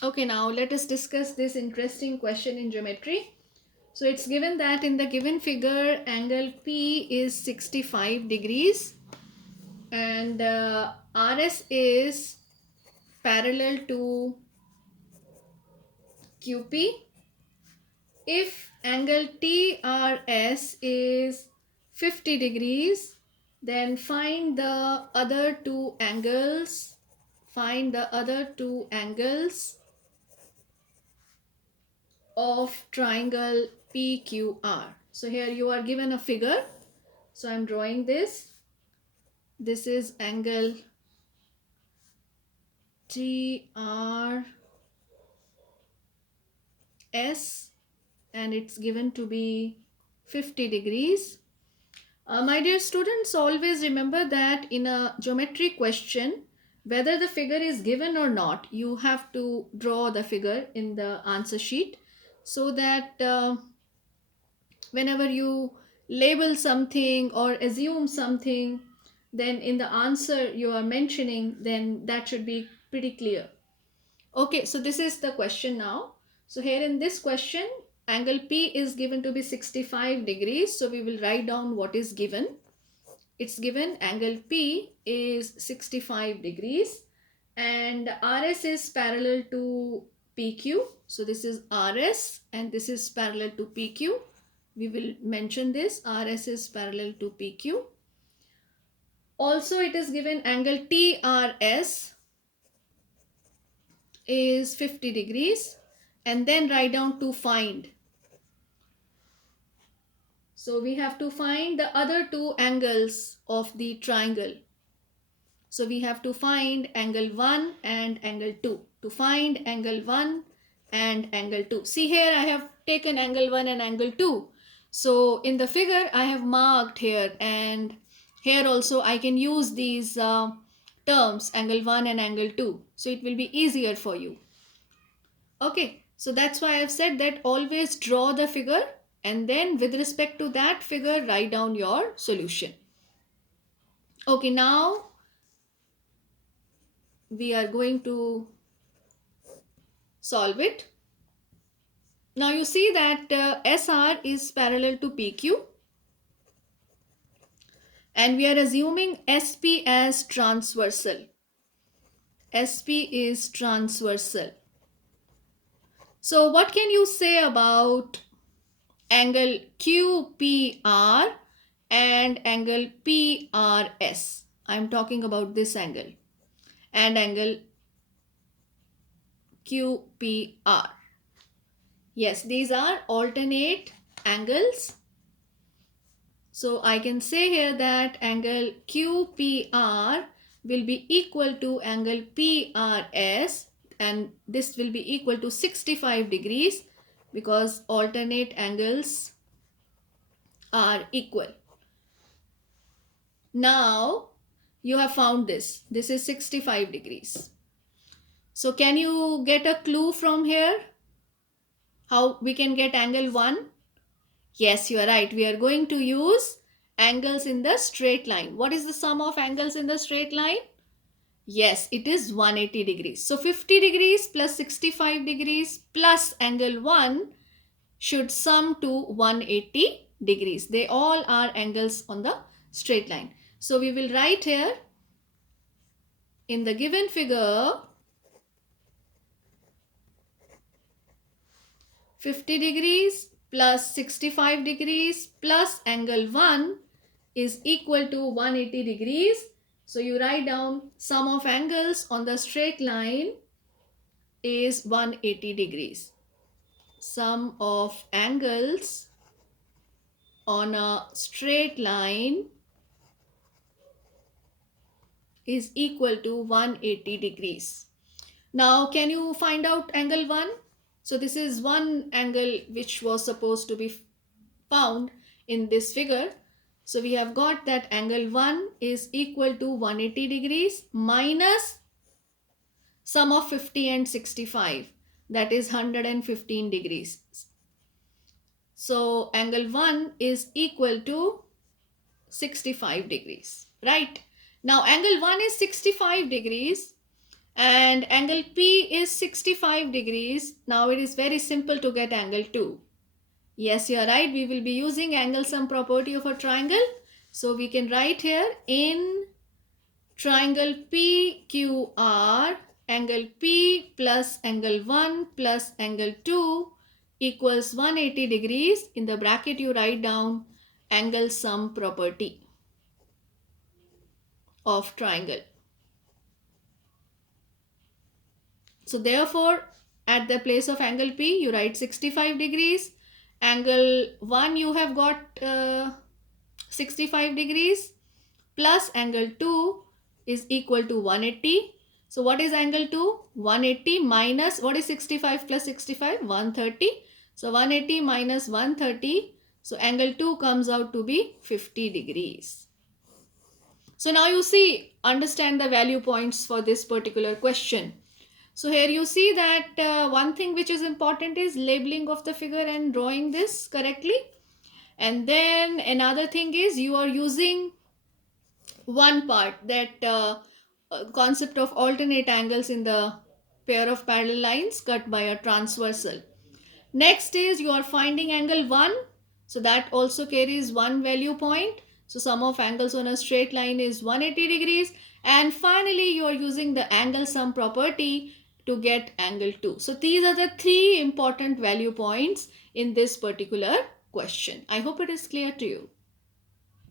Okay, now let us discuss this interesting question in geometry. So it's given that in the given figure, angle P is 65 degrees and RS is parallel to QP. If angle TRS is 50 degrees, then find the other two angles. Find the other two angles of triangle PQR. So here you are given a figure. So I'm drawing this. This is angle TRS and it's given to be 50 degrees. My dear students, always remember that in a geometry question, whether the figure is given or not, you have to draw the figure in the answer sheet so that whenever you label something or assume something, then in the answer you are mentioning, then that should be pretty clear. Okay, so this is the question now. So here in this question, angle P is given to be 65 degrees. So we will write down what is given. It's given angle P is 65 degrees and RS is parallel to PQ. So this is RS and this is parallel to PQ. We will mention this. RS is parallel to PQ. Also it is given angle TRS is 50 degrees and then write down to find. So we have to find the other two angles of the triangle. So we have to find angle 1 and angle 2. To find angle 1 and angle 2. See here I have taken angle 1 and angle 2. So in the figure I have marked here and here also I can use these terms angle 1 and angle 2. So it will be easier for you. Okay, so that's why I've said that always draw the figure and then with respect to that figure write down your solution. Okay, now we are going to solve it. Now you see that SR is parallel to PQ and we are assuming SP as transversal. SP is transversal. So what can you say about angle QPR and angle PRS? I'm talking about this angle and angle QPR. Yes, these are alternate angles. So I can say here that angle QPR will be equal to angle PRS and this will be equal to 65 degrees because alternate angles are equal. Now you have found this. This is 65 degrees. So can you get a clue from here? How we can get angle 1? Yes, you are right. We are going to use angles in the straight line. What is the sum of angles in the straight line? Yes, it is 180 degrees. So 50 degrees plus 65 degrees plus angle 1 should sum to 180 degrees. They all are angles on the straight line. So we will write here in the given figure 50 degrees plus 65 degrees plus angle 1 is equal to 180 degrees. So you write down sum of angles on the straight line is 180 degrees. Sum of angles on a straight line is equal to 180 degrees. Now can you find out angle 1? So this is one angle which was supposed to be found in this figure. So we have got that angle 1 is equal to 180 degrees minus sum of 50 and 65, that is 115 degrees. So angle 1 is equal to 65 degrees, right? Now angle 1 is 65 degrees and angle P is 65 degrees. Now it is very simple to get angle 2. Yes, you are right. We will be using angle sum property of a triangle. So we can write here in triangle PQR, angle P plus angle 1 plus angle 2 equals 180 degrees. In the bracket you write down angle sum property of triangle. So therefore, at the place of angle P, you write 65 degrees. Angle 1 you have got 65 degrees plus angle 2 is equal to 180. So what is angle 2? 180 minus, what is 65 plus 65? 130. So 180 minus 130. So angle 2 comes out to be 50 degrees. So now you see, understand the value points for this particular question. So here you see that one thing which is important is labeling of the figure and drawing this correctly. And then another thing is you are using one part, that concept of alternate angles in the pair of parallel lines cut by a transversal. Next is you are finding angle 1. So that also carries one value point. So sum of angles on a straight line is 180 degrees. And finally you are using the angle sum property to get angle 2. So these are the three important value points in this particular question. I hope it is clear to you.